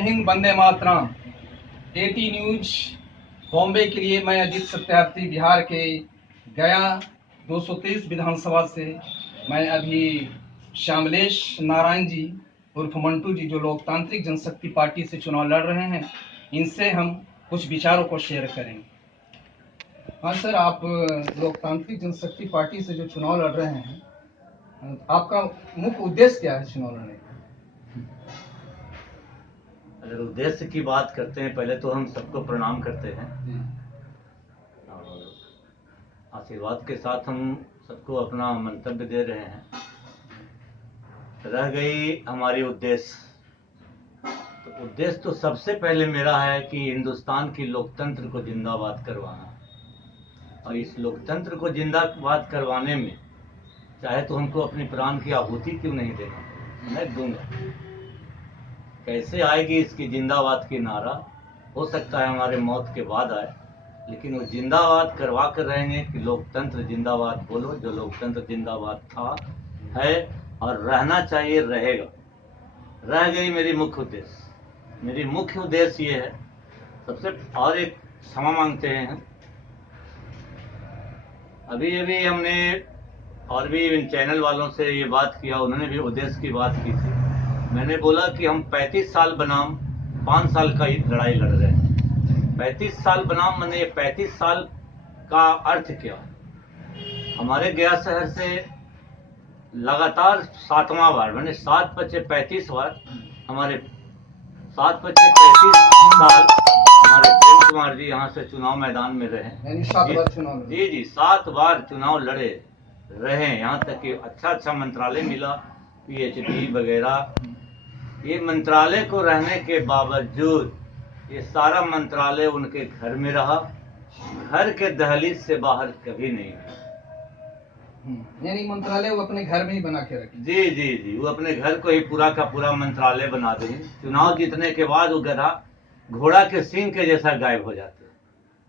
जय Hind, Vande Mataram. Eighty news Bombay के लिए मैं अजीत सत्यार्थी, बिहार के गया 223 विधानसभा से। मैं अभी श्यामलेश नारायण जी उर्फ मंटू जी, जो लोकतांत्रिक जनशक्ति पार्टी से चुनाव लड़ रहे हैं, इनसे हम कुछ विचारों को शेयर करेंगे। हाँ सर, आप लोकतांत्रिक जनशक्ति पार्टी से जो चुनाव लड़ रहे हैं, आपका मुख्य उद्देश्य क्या है चुनाव लड़ने का? अगर उद्देश्य की बात करते हैं, पहले तो हम सबको प्रणाम करते हैं और आशीर्वाद के साथ हम सबको अपना मंतव्य दे रहे हैं। रह गई हमारी उद्देश्य, तो उद्देश्य तो सबसे पहले मेरा है कि हिंदुस्तान की लोकतंत्र को जिंदाबाद करवाना। और इस लोकतंत्र को जिंदाबाद करवाने में चाहे तो हमको अपनी प्राण की आहुति क्यों नहीं देना, मैं दूंगा। कैसे आएगी इसकी जिंदाबाद की नारा, हो सकता है हमारे मौत के बाद आए, लेकिन वो जिंदाबाद करवा कर रहेंगे कि लोकतंत्र जिंदाबाद बोलो। जो लोकतंत्र जिंदाबाद था, है और रहना चाहिए, रहेगा। रह गई मेरी मुख्य उद्देश्य। मेरी मुख्य उद्देश्य ये है, सबसे और एक क्षमा मांगते हैं। अभी अभी हमने और भी इन चैनल वालों से ये बात किया, उन्होंने भी उद्देश्य की बात की थी। मैंने बोला कि हम 35 साल बनाम 5 साल का लड़ाई लड़ रहे हैं। 35 साल बनाम मैंने 35 साल का अर्थ क्या? हमारे गया शहर से लगातार 7वां बार, मैंने 7 बचे 35 बार, हमारे 7 बचे 35 साल हमारे प्रेम कुमार जी यहाँ से चुनाव मैदान में रहे। 7 बार चुनाव? जी 7 बार चुनाव लड़े रहे। यहाँ तक कि अच्छा मंत्रालय मिला, PhD वगैरह। ये मंत्रालय को रहने के बावजूद ये सारा मंत्रालय उनके घर में रहा, घर के दहलीज से बाहर कभी नहीं गया। यानी मंत्रालय वो अपने घर में ही बना के रखे? जी, वो अपने घर को ही पूरा का पूरा मंत्रालय बना दें। चुनाव जीतने के बाद वो गधा घोड़ा के सींग के जैसा गायब हो जाते हैं।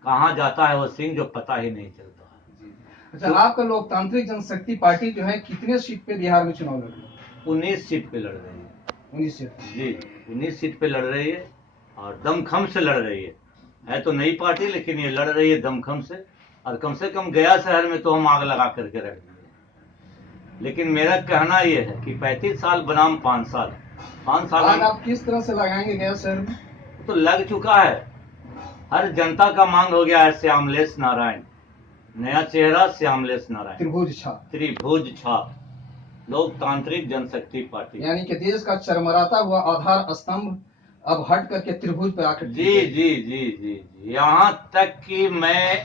कहाँ जाता है वो सींग, जो पता ही नहीं चलता। अच्छा, आपका लोकतांत्रिक जनशक्ति पार्टी जो है कितने सीट पे बिहार में चुनाव लड़ रही है? 19 सीट पे लड़ रही है। 19 सीट? जी 19 सीट पे लड़ रही है और दमखम से लड़ रही है तो नई पार्टी, लेकिन ये लड़ रही है दमखम से कम गया शहर में तो हम आग लगा करके रख देंगे। लेकिन मेरा कहना यह है कि 35 साल बनाम 5 साल आग आप किस तरह से लगाएंगे गया शहर में? तो लग चुका है, हर जनता का मांग हो गया है श्यामलेश नारायण, नया चेहरा श्यामलेश नारायण, त्रिभुज छाप लोकतांत्रिक जनशक्ति पार्टी। यानी कि देश का चरमराता हुआ आधार स्तंभ अब हट करके त्रिभुज पे आकर। जी, यहाँ तक कि मैं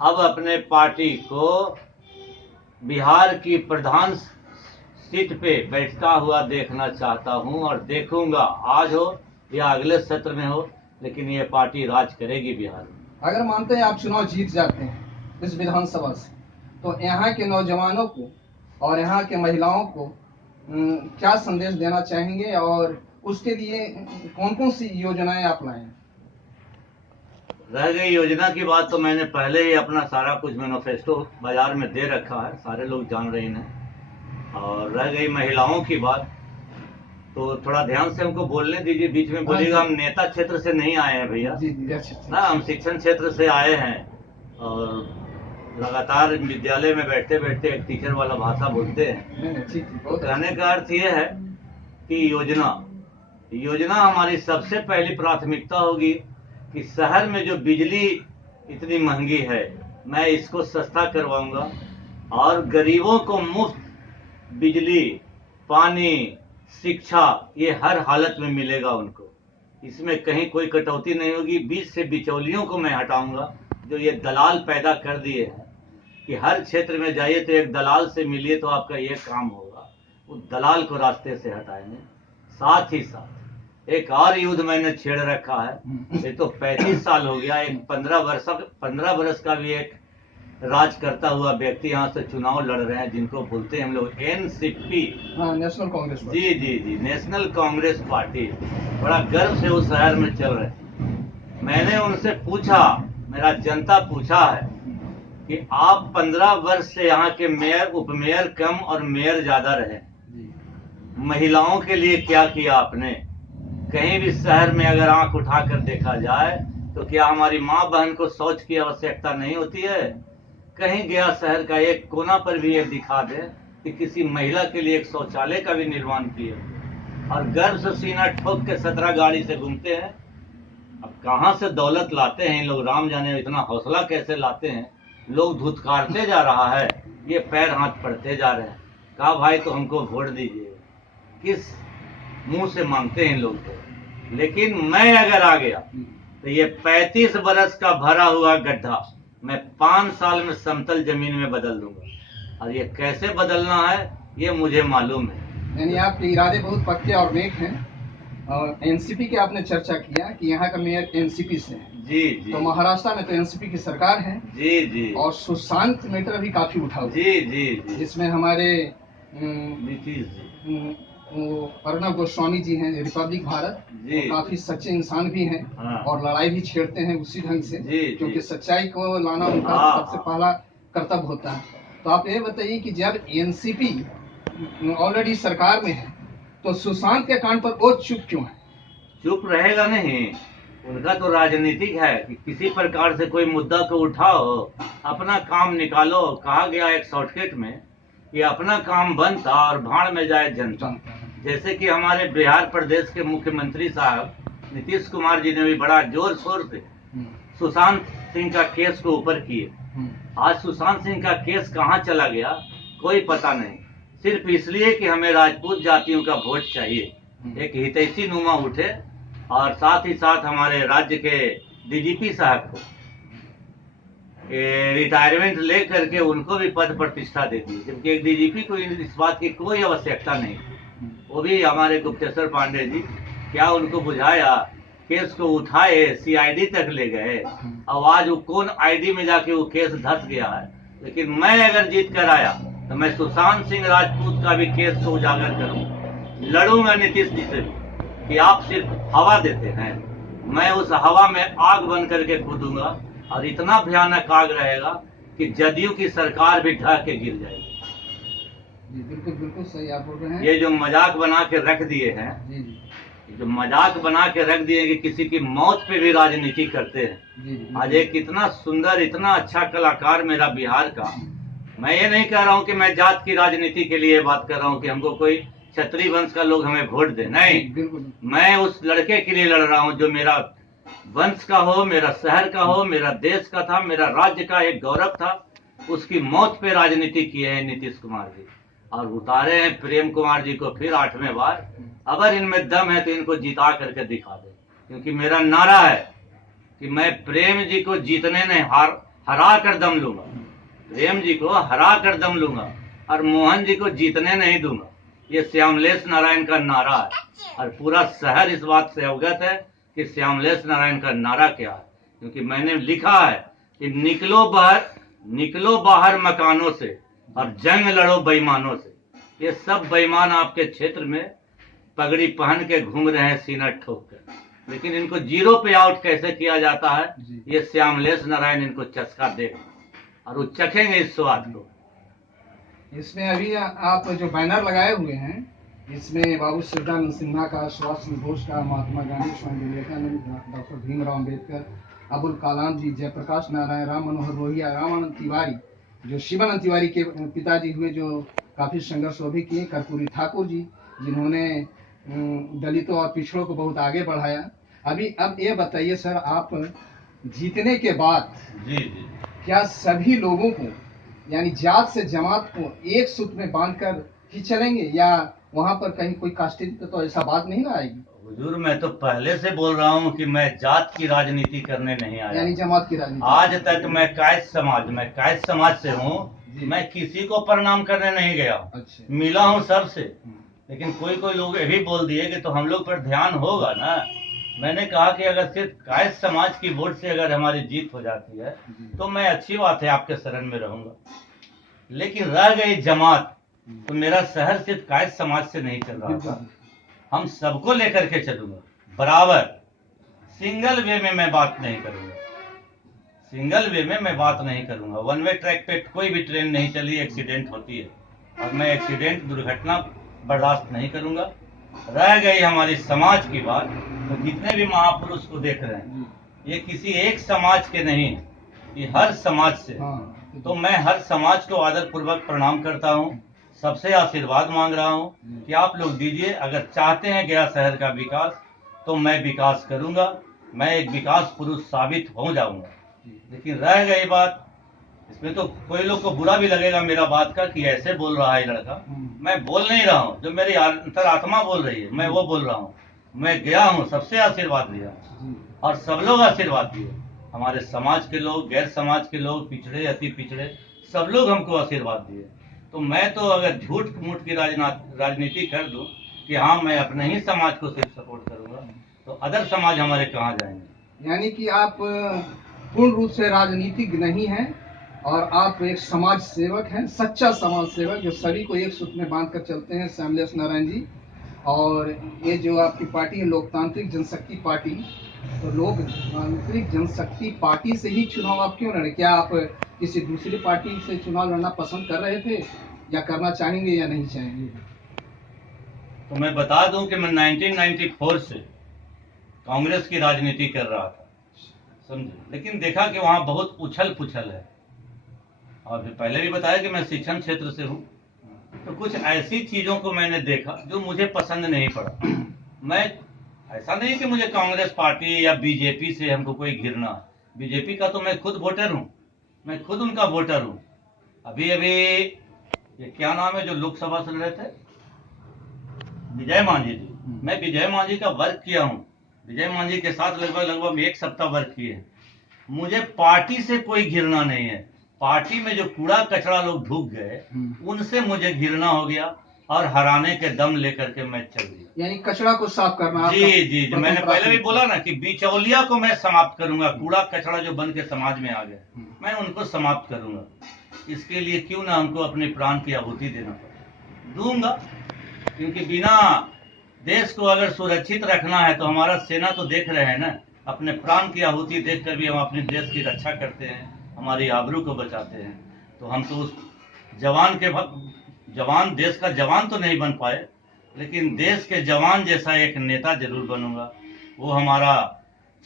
अब अपने पार्टी को बिहार की प्रधान सीट पे बैठता हुआ देखना चाहता हूँ और देखूंगा, आज हो या अगले सत्र में हो, लेकिन ये पार्टी राज करेगी बिहार में। अगर मानते हैं आप चुनाव जीत जाते हैं इस विधानसभा से, तो यहाँ के नौजवानों को और यहाँ के महिलाओं को क्या संदेश देना चाहेंगे और उसके लिए कौन कौन सी योजनाएं आप लाए? रह गई योजना की बात तो मैंने पहले ही अपना सारा कुछ मैनिफेस्टो बाजार में दे रखा है, सारे लोग जान रहे हैं। और रह गई महिलाओं की बात, तो थोड़ा ध्यान से हमको बोलने दीजिए, बीच में बोलिएगा। हम नेता क्षेत्र से नहीं आए हैं भैया, ना, हम शिक्षण क्षेत्र से आए हैं और लगातार विद्यालय में बैठते बैठते एक टीचर वाला भाषा बोलते हैं। तो कहने का अर्थ ये है कि योजना हमारी सबसे पहली प्राथमिकता होगी कि शहर में जो बिजली इतनी महंगी है, मैं इसको सस्ता करवाऊंगा और गरीबों को मुफ्त बिजली, पानी, शिक्षा ये हर हालत में मिलेगा उनको। इसमें कहीं कोई कटौती नहीं होगी। बीच से बिचौलियों को मैं हटाऊंगा, जो ये दलाल पैदा कर दिए हैं कि हर क्षेत्र में जाइए तो एक दलाल से मिलिए तो आपका ये काम होगा। उस दलाल को रास्ते से हटाएंगे। साथ ही साथ एक और युद्ध मैंने छेड़ रखा है। ये तो 35 साल हो गया, एक 15 वर्ष का भी एक राज करता हुआ व्यक्ति यहाँ से चुनाव लड़ रहे हैं, जिनको बोलते हैं हम लोग NCP, नेशनल कांग्रेस। जी, नेशनल कांग्रेस पार्टी। बड़ा गर्व से उस शहर में चल रहे। मैंने उनसे पूछा, मेरा जनता पूछा है कि आप 15 वर्ष से यहाँ के मेयर, उपमेयर कम और मेयर ज्यादा रहे, महिलाओं के लिए क्या किया आपने? कहीं भी शहर में अगर आंख उठाकर देखा जाए तो क्या हमारी माँ बहन को शौच की आवश्यकता नहीं होती है? कहीं गया शहर का एक कोना पर भी ये दिखा दे कि किसी महिला के लिए एक शौचालय का भी निर्माण किए, और गर्व से सीना ठोक के 17 गाड़ी से घूमते हैं। अब कहाँ से दौलत लाते हैं इन लोग, राम जाने इतना हौसला कैसे लाते हैं। लोग धुतकारते जा रहा है, ये पैर हाथ पड़ते जा रहे हैं। कहा भाई तो हमको वोट दीजिए, किस मुंह से मांगते हैं इन लोग को। लेकिन मैं अगर आ गया तो ये 35 बरस का भरा हुआ गड्ढा मैं 5 साल में समतल जमीन में बदल दूंगा, और ये कैसे बदलना है ये मुझे मालूम है। यानी आपके इरादे बहुत पक्के और नेक हैं। और एनसीपी की आपने चर्चा किया कि यहाँ का मेयर एनसीपी से है। जी जी। तो महाराष्ट्र में तो एनसीपी की सरकार है। जी जी। और सुशांत मैटर भी काफी उठा हुआ, जी जी जी। जिसमें हमारे नीतीश जी, वो अर्णब गोस्वामी जी हैं, रिपब्लिक भारत, जी, वो काफी सच्चे इंसान भी हैं। हाँ। और लड़ाई भी छेड़ते हैं उसी ढंग से, जी, क्योंकि जी। सच्चाई को लाना उनका हाँ। सबसे पहला कर्तव्य होता है। तो आप ये बताइए कि जब एनसीपी ऑलरेडी सरकार में है तो सुशांत के कांड पर वो चुप क्यों है? चुप रहेगा नहीं, उनका तो राजनीतिक है कि किसी प्रकार से कोई मुद्दा को उठाओ, अपना काम निकालो। कहा गया एक शॉर्टकट में कि अपना काम बंद था और भाड़ में जाए जनता। जैसे कि हमारे बिहार प्रदेश के मुख्यमंत्री साहब नीतीश कुमार जी ने भी बड़ा जोर शोर से सुशांत सिंह का केस को ऊपर किए। आज सुशांत सिंह का केस कहाँ चला गया कोई पता नहीं, सिर्फ इसलिए कि हमें राजपूत जातियों का वोट चाहिए। एक हितैषी नुमा उठे और साथ ही साथ हमारे राज्य के डीजीपी साहब को रिटायरमेंट ले करके उनको भी पद प्रतिष्ठा दे दी, जबकि एक डीजीपी को इस बात की कोई आवश्यकता नहीं। वो भी हमारे गुप्तेश्वर पांडे जी, क्या उनको बुझाया, केस को उठाए सीआईडी तक ले गए। अब आज वो कौन आईडी में जाके वो केस धस गया है। लेकिन मैं अगर जीत कर आया तो मैं सुशांत सिंह राजपूत का भी केस को उजागर करूंगा, लड़ूंगा नीतीश जी से कि आप सिर्फ हवा देते हैं, मैं उस हवा में आग बन करके कूदूंगा, और इतना भयानक आग रहेगा कि जदयू की सरकार भी ढह के गिर जाएगी। जी बिल्कुल बिल्कुल सही आप बोल रहे हैं। ये जो मजाक बना के रख दिए हैं, जी जी, जो मजाक बना के रख दिए कि किसी की मौत पे भी राजनीति करते हैं। जी जी, आज एक इतना सुंदर इतना अच्छा कलाकार मेरा बिहार का, मैं ये नहीं कह रहा हूँ कि मैं जात की राजनीति के लिए बात कर रहा हूँ कि हमको कोई क्षत्रिय वंश का लोग हमें वोट दे, नहीं। बिल्कुल मैं उस लड़के के लिए लड़ रहा हूँ जो मेरा वंश का हो, मेरा शहर का हो, मेरा देश का था, मेरा राज्य का एक गौरव था। उसकी मौत पे राजनीति किए हैं नीतीश कुमार जी, और उतारे हैं प्रेम कुमार जी को फिर 8वें बार। अगर इनमें दम है तो इनको जिता करके दिखा दे, क्योंकि मेरा नारा है कि मैं प्रेम जी को जीतने नहीं हरा कर दम लूंगा, प्रेम जी को हरा कर दम लूंगा, और मोहन जी को जीतने नहीं दूंगा। ये श्यामलेश नारायण का नारा है, और पूरा शहर इस बात से अवगत है कि श्यामलेश नारायण का नारा क्या है, क्योंकि मैंने लिखा है कि निकलो बाहर मकानों से और जंग लड़ो बेईमानों से। ये सब बेईमान आपके क्षेत्र में पगड़ी पहन के घूम रहे हैं सीना ठोक कर, लेकिन इनको जीरो पे आउट कैसे किया जाता है ये श्यामलेश नारायण इनको चस्का देगा, और वो चखेंगे इस स्वाद को। इसमें अभी आप जो बैनर लगाए हुए हैं, इसमें बाबू शिवदानंद सिन्हा का, सुभाष चंद्र बोस का, महात्मा गांधी, स्वामी विवेकानंद, डॉक्टर भीमराव अम्बेडकर, अबुल कलाम जी, जयप्रकाश नारायण, राम मनोहर लोहिया, रामानंद तिवारी, जो शिवानंद तिवारी के पिताजी हुए, जो काफी संघर्ष वो भी किए, कर्पूरी ठाकुर जी, जिन्होंने दलितों और पिछड़ों को बहुत आगे बढ़ाया। अब ये बताइए सर, आप जीतने के बाद जी जी क्या सभी लोगों को, यानी जात से जमात को एक सूत्र में बांधकर ही चलेंगे, या वहां पर कहीं कोई कास्टिज्म तो ऐसा बात नहीं ना आएगी? हुजूर, मैं तो पहले से बोल रहा हूँ कि मैं जात की राजनीति करने नहीं आया, यानी जमात की राजनीति। आज तक मैं कायस्थ समाज से हूँ, मैं किसी को प्रणाम करने नहीं गया। अच्छा। मिला हूँ सबसे, लेकिन कोई लोग ये भी बोल दिए कि तो हम लोग पर ध्यान होगा ना। मैंने कहा कि अगर सिर्फ कायस्थ समाज की वोट से अगर हमारी जीत हो जाती है तो मैं अच्छी बात है, आपके शरण में रहूंगा। लेकिन रह गई जमात, तो मेरा शहर सिर्फ कायस्थ समाज से नहीं चल रहा था, हम सबको लेकर के चलूंगा बराबर। सिंगल वे में मैं बात नहीं करूंगा, सिंगल वे में मैं बात नहीं करूंगा। वन वे ट्रैक पे कोई भी ट्रेन नहीं चली, एक्सीडेंट होती है, और मैं एक्सीडेंट दुर्घटना बर्दाश्त नहीं करूंगा। रह गई हमारी समाज की बात, तो जितने भी महापुरुष को देख रहे हैं, ये किसी एक समाज के नहीं, ये हर समाज से। हाँ। तो मैं हर समाज को आदर पूर्वक प्रणाम करता हूँ, सबसे आशीर्वाद मांग रहा हूँ कि आप लोग दीजिए। अगर चाहते हैं गया शहर का विकास, तो मैं विकास करूंगा, मैं एक विकास पुरुष साबित हो जाऊंगा। लेकिन रह गई बात, इसमें तो कोई लोग को बुरा भी लगेगा मेरा बात का कि ऐसे बोल रहा है लड़का। मैं बोल नहीं रहा हूँ, जो मेरी अंतरात्मा बोल रही है मैं वो बोल रहा हूँ। मैं गया हूँ, सबसे आशीर्वाद लिया और सब लोग आशीर्वाद दिए, हमारे समाज के लोग, गैर समाज के लोग, पिछड़े अति पिछड़े, सब लोग हमको आशीर्वाद दिए। तो मैं तो अगर झूठ मूठ की राजनीति कर दूं कि हाँ मैं अपने ही समाज को सिर्फ सपोर्ट करूंगा, तो अदर समाज हमारे कहाँ जाएंगे। यानी कि आप पूर्ण रूप से राजनीतिक नहीं हैं और आप एक समाज सेवक हैं, सच्चा समाज सेवक जो सभी को एक सूत्र में बांध कर चलते हैं, श्यामलेश नारायण जी। और ये जो आपकी पार्टी है लोकतांत्रिक जनशक्ति पार्टी, तो लोकतांत्रिक जनशक्ति पार्टी से ही चुनाव आप क्यों लड़े? क्या आप किसी दूसरी पार्टी से चुनाव लड़ना पसंद कर रहे थे या करना चाहेंगे या नहीं चाहेंगे? तो मैं बता दूं कि मैं 1994 से कांग्रेस की राजनीति कर रहा था, समझे, लेकिन देखा कि वहां बहुत उछल पुछल है। और फिर पहले भी बताया कि मैं शिक्षण क्षेत्र से हूँ, तो कुछ ऐसी चीजों को मैंने देखा जो मुझे पसंद नहीं पड़ा। मैं ऐसा नहीं कि मुझे कांग्रेस पार्टी या बीजेपी से हमको कोई घिरना, बीजेपी का तो मैं खुद वोटर हूँ, मैं खुद उनका वोटर हूँ। अभी अभी ये क्या नाम है जो लोकसभा से लड़े थे, विजय मांझी जी, मैं विजय मांझी का वर्क किया हूँ, विजय मांझी के साथ लगभग 1 सप्ताह वर्क किए। मुझे पार्टी से कोई घिरना नहीं है, पार्टी में जो कूड़ा कचरा लोग ढूक गए उनसे मुझे घिरना हो गया और हराने के दम लेकर के मैं चल दिया। यानी कचरा को साफ करना। जी जी, जो मैंने पहले भी बोला ना कि बिचौलिया को मैं समाप्त करूंगा, कूड़ा कचरा जो बन के समाज में आ गए मैं उनको समाप्त करूंगा। इसके लिए क्यों ना हमको अपने प्राण की आहुति देना पड़े, दूंगा, क्योंकि बिना देश को अगर सुरक्षित रखना है तो हमारा सेना तो देख रहे हैं ना, अपने प्राण की आहुति देखकर भी हम अपने देश की रक्षा करते हैं, हमारी आबरू को बचाते हैं। तो हम तो उस जवान देश का जवान तो नहीं बन पाए, लेकिन देश के जवान जैसा एक नेता जरूर बनूंगा। वो हमारा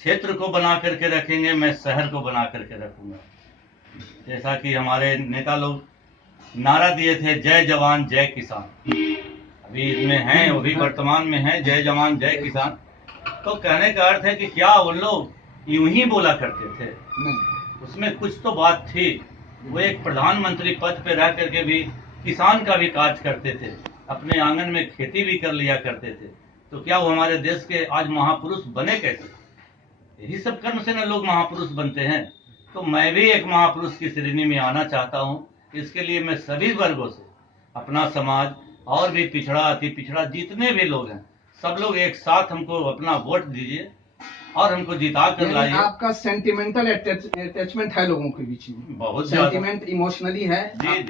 क्षेत्र को बना करके रखेंगे, मैं शहर को बना करके रखूंगा। जैसा कि हमारे नेता लोग नारा दिए थे, जय जवान जय किसान, अभी इसमें हैं, वो भी वर्तमान में है, जय जवान जय किसान। तो कहने का अर्थ है कि क्या वो लोग यूं ही बोला करते थे? उसमें कुछ तो बात थी। वो एक प्रधानमंत्री पद पे रह करके भी किसान का भी काज करते थे, अपने आंगन में खेती भी कर लिया करते थे। तो क्या वो हमारे देश के आज महापुरुष बने कैसे? यही सब कर्म से ना लोग महापुरुष बनते हैं। तो मैं भी एक महापुरुष की श्रेणी में आना चाहता हूँ। इसके लिए मैं सभी वर्गों से, अपना समाज और भी पिछड़ा अति पिछड़ा जितने भी लोग हैं, सब लोग एक साथ हमको अपना वोट दीजिए और हमको जिता कर लाइए। आपका सेंटिमेंटल अटैचमेंट है लोगों के बीच में, बहुत सेंटिमेंट इमोशनली है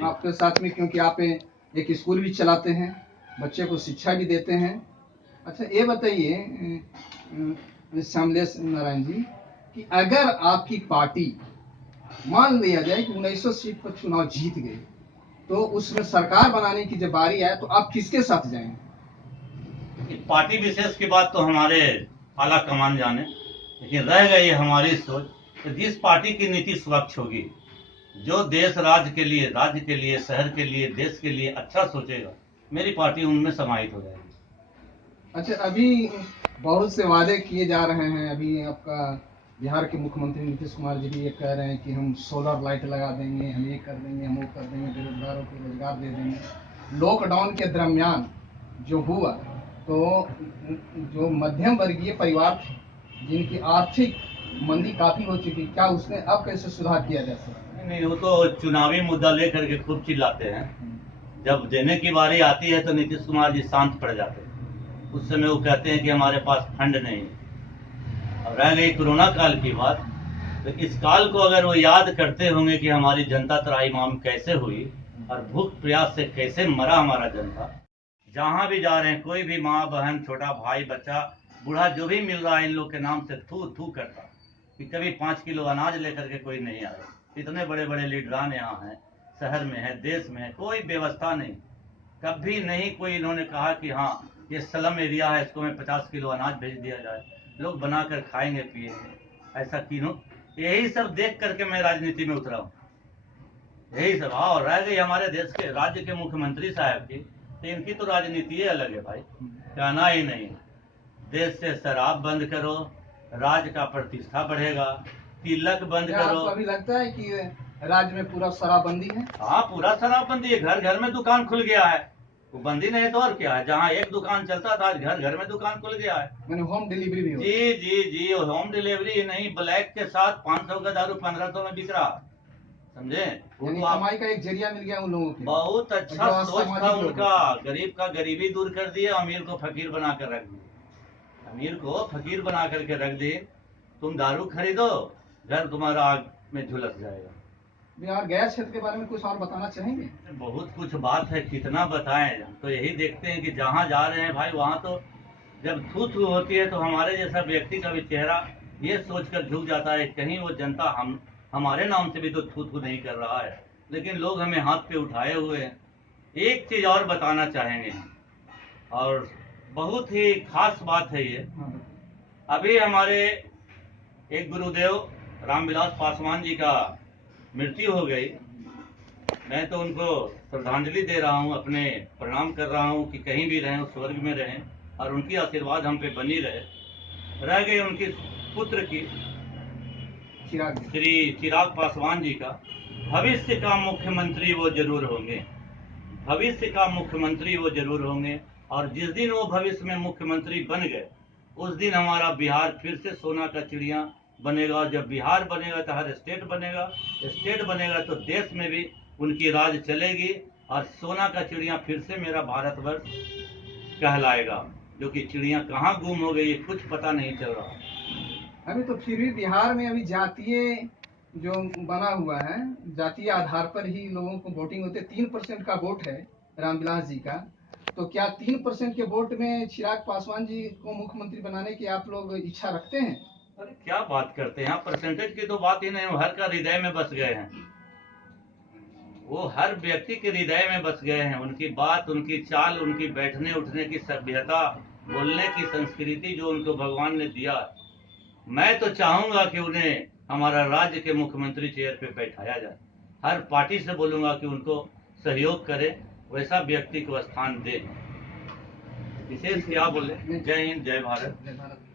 आपके साथ में, क्योंकि आप एक स्कूल भी चलाते हैं, बच्चे को शिक्षा भी देते हैं। अच्छा ये बताइए श्यामलेश नारायण जी कि अगर आपकी पार्टी मान लिया जाए कि 1900 सीट पर चुनाव जीत गए, तो उसमें सरकार बनाने की जब बारी आए तो आप किसके साथ जाएंगे? पार्टी विशेष की बात तो हमारे आला कमान जाने, लेकिन रह गई हमारी सोच कि जिस पार्टी की नीति स्वच्छ होगी, जो देश राज्य के लिए, शहर के लिए, देश के लिए अच्छा सोचेगा, मेरी पार्टी उनमें समाहित हो जाएगी। अच्छा, अभी बहुत से वादे किए जा रहे हैं। अभी आपका बिहार के मुख्यमंत्री नीतीश कुमार जी भी ये कह रहे हैं कि हम सोलर लाइट लगा देंगे, हम ये कर देंगे, हम वो कर देंगे, बेरोजगारों को रोजगार दे देंगे। लॉकडाउन के दरमियान जो हुआ, तो जो मध्यम वर्गीय परिवार थे, जिनकी आर्थिक मंदी काफी हो चुकी, क्या उसमें अब कैसे सुधार किया जा सकता? नहीं, वो तो चुनावी मुद्दा लेकर के खूब चिल्लाते हैं। जब देने की बारी आती है तो नीतीश कुमार जी शांत पड़ जाते हैं। उस समय वो कहते हैं कि हमारे पास फंड नहीं है। और रह गई कोरोना काल की बात, तो इस काल को अगर वो याद करते होंगे कि हमारी जनता त्राहिमाम कैसे हुई और भूख प्यास से कैसे मरा हमारा जनता। जहां भी जा रहे हैं, कोई भी माँ बहन, छोटा भाई, बच्चा, बूढ़ा, जो भी मिल रहा है, इन लोग के नाम से थू थू करता कि कभी 5 किलो अनाज लेकर के कोई नहीं आया। इतने बड़े बड़े लीडरान यहाँ हैं, शहर में है, देश में है, कोई व्यवस्था नहीं, कभी नहीं कोई इन्होंने कहा कि हाँ ये स्लम एरिया है, इसको मैं 50 किलो अनाज भेज दिया जाए, लोग बनाकर खाएंगे पिएंगे, ऐसा क्यों? यही सब देख करके मैं राजनीति में उतरा हूँ। यही सब। हाँ, और रह गई हमारे देश के राज्य के मुख्यमंत्री साहब की, तो इनकी तो राजनीति ही अलग है भाई, कहना ही नहीं। देश से शराब बंद करो, राज्य का प्रतिष्ठा बढ़ेगा, तिलक बंद क्या करो। आपको अभी लगता है कि राज्य में पूरा शराबबंदी है? हाँ, पूरा शराबबंदी है, घर घर में दुकान खुल गया है। वो बंदी नहीं तो और क्या है, जहाँ एक दुकान चलता था आज घर घर में दुकान खुल गया है। मैंने होम डिलीवरी भी होती जी जी जी, होम डिलीवरी नहीं, ब्लैक के साथ 500 का दारू 1500 में बिक रहा, समझे? वो यानी तो आप कमाई का एक जरिया मिल गया उन लोगों के लिए। बहुत अच्छा जो सोच था असामाजिक लोग उनका, गरीब का गरीबी दूर कर दिया, अमीर को फकीर बना कर रख दिए। अमीर को फकीर बना करके रख दिए, तुम दारू खरीदो, घर तुम्हारा आग में झुलस जाएगा। बिहार गैस क्षेत्र के बारे में कुछ और बताना चाहेंगे? बहुत कुछ बात है, कितना बताएं। हम तो यही देखते हैं कि जहाँ जा रहे हैं भाई, वहाँ तो जब थू थू होती है तो हमारे जैसा व्यक्ति का भी चेहरा ये सोचकर झुक जाता है, कहीं वो जनता हमारे नाम से भी तो थू थू नहीं कर रहा है, लेकिन लोग हमें हाथ पे उठाए हुए हैं। एक चीज और बताना चाहेंगे हम, और बहुत ही खास बात है ये। अभी हमारे एक गुरुदेव रामविलास पासवान जी का मृत्यु हो गई। मैं तो उनको श्रद्धांजलि दे रहा हूँ, अपने प्रणाम कर रहा हूँ कि कहीं भी रहें, स्वर्ग में रहें, और उनकी आशीर्वाद हम पे बनी रहे। रह गई उनकी पुत्र की, श्री चिराग पासवान जी का। भविष्य का मुख्यमंत्री वो जरूर होंगे, भविष्य का मुख्यमंत्री वो जरूर होंगे। और जिस दिन वो भविष्य में मुख्यमंत्री बन गए, उस दिन हमारा बिहार फिर से सोना का चिड़िया बनेगा। और जब बिहार बनेगा तो हर स्टेट बनेगा, स्टेट बनेगा तो देश में भी उनकी राज चलेगी, और सोना का चिड़िया फिर से मेरा भारतवर्ष कहलाएगा। जो कि चिड़िया कहाँ गुम हो गई, कुछ पता नहीं चल रहा। अभी तो फिर भी बिहार में अभी जातीय जो बना हुआ है, जातीय आधार पर ही लोगों को वोटिंग होते। 3% का वोट है रामविलास जी का, तो क्या 3% के वोट में चिराग पासवान जी को मुख्यमंत्री बनाने की आप लोग इच्छा रखते हैं? अरे क्या बात करते हैं आप, परसेंटेज की तो बात ही नहीं, वो हर का हृदय में बस गए हैं, वो हर व्यक्ति के हृदय में बस गए हैं। उनकी बात, उनकी चाल, उनकी बैठने उठने की सभ्यता, बोलने की संस्कृति जो उनको भगवान ने दिया, मैं तो चाहूंगा कि उन्हें हमारा राज्य के मुख्यमंत्री चेयर पे बैठाया जाए। हर पार्टी से बोलूंगा कि उनको सहयोग करे, वैसा व्यक्ति को स्थान दे। विशेष क्या बोले। जय हिंद, जय भारत।